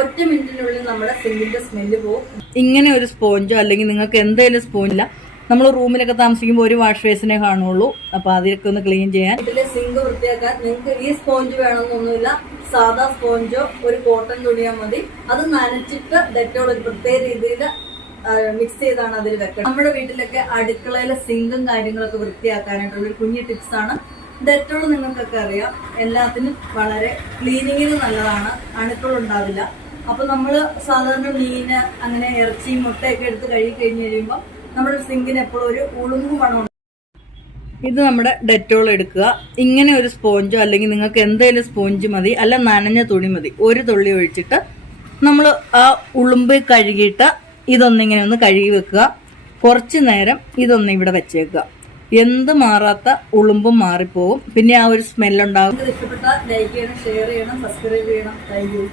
ഒറ്റ മിനിറ്റിനുള്ളിൽ നമ്മുടെ സിങ്കിന്റെ സ്മെല്ല് പോകും. ഇങ്ങനെ ഒരു സ്പോഞ്ചോ അല്ലെങ്കിൽ നിങ്ങൾക്ക് എന്തെങ്കിലും സ്പോഞ്ചില്ല, നമ്മൾ റൂമിലൊക്കെ താമസിക്കുമ്പോൾ ഒരു വാഷ് ബേസിനെ കാണുള്ളൂ. അപ്പൊ അതിലൊക്കെ ഒന്ന് ക്ലീൻ ചെയ്യാൻ വീട്ടിലെ സിങ്ക് വൃത്തിയാക്കാൻ നിങ്ങൾക്ക് ഈ സ്പോഞ്ച് വേണമെന്നൊന്നുമില്ല. സാധാ സ്പോഞ്ചോ ഒരു കോട്ടൺ തുണിയോ മതി. അത് നനച്ചിട്ട് ഡെറ്റോൾ ഒരു പ്രത്യേക രീതിയിൽ മിക്സ് ചെയ്താണ് അതിൽ വെക്കുന്നത്. നമ്മുടെ വീട്ടിലൊക്കെ അടുക്കളയിലെ സിങ്കും കാര്യങ്ങളൊക്കെ വൃത്തിയാക്കാനായിട്ടുള്ള ഒരു കുഞ്ഞു ടിപ്സ് ആണ്. ഡെറ്റോൾ നിങ്ങൾക്കൊക്കെ അറിയാം, എല്ലാത്തിനും വളരെ ക്ലീനിങ്ങിന് നല്ലതാണ്, അണുക്കൾ ഉണ്ടാവില്ല. അപ്പൊ നമ്മൾ സാധാരണ മീന് അങ്ങനെ ഇറച്ചി മുട്ടയൊക്കെ എടുത്ത് കഴുകി കഴിഞ്ഞ് കഴിയുമ്പോൾ നമ്മുടെ സിങ്കിന് എപ്പോഴും ഒരു ഉളുമ്പ് മണമുണ്ട്. ഇത് നമ്മുടെ ഡെറ്റോൾ എടുക്കുക. ഇങ്ങനെ ഒരു സ്പോഞ്ചോ അല്ലെങ്കിൽ നിങ്ങൾക്ക് എന്തെങ്കിലും സ്പോഞ്ച് മതി, അല്ല നനഞ്ഞ തുണി മതി. ഒരു തുള്ളി ഒഴിച്ചിട്ട് നമ്മൾ ആ ഉളുമ്പ് കഴുകിയിട്ട് ഇതൊന്നിങ്ങനെ ഒന്ന് കഴുകി വെക്കുക. കുറച്ച് നേരം ഇതൊന്ന് ഇവിടെ വെച്ചേക്കുക. എന്ത് മാറാത്ത ഉളുമ്പും മാറിപ്പോവും. പിന്നെ ആ ഒരു സ്മെല്ലുണ്ടാകും. ഇഷ്ടപ്പെട്ട ലൈക്ക് ചെയ്യണം, ഷെയർ ചെയ്യണം, സബ്സ്ക്രൈബ് ചെയ്യണം. Thank you.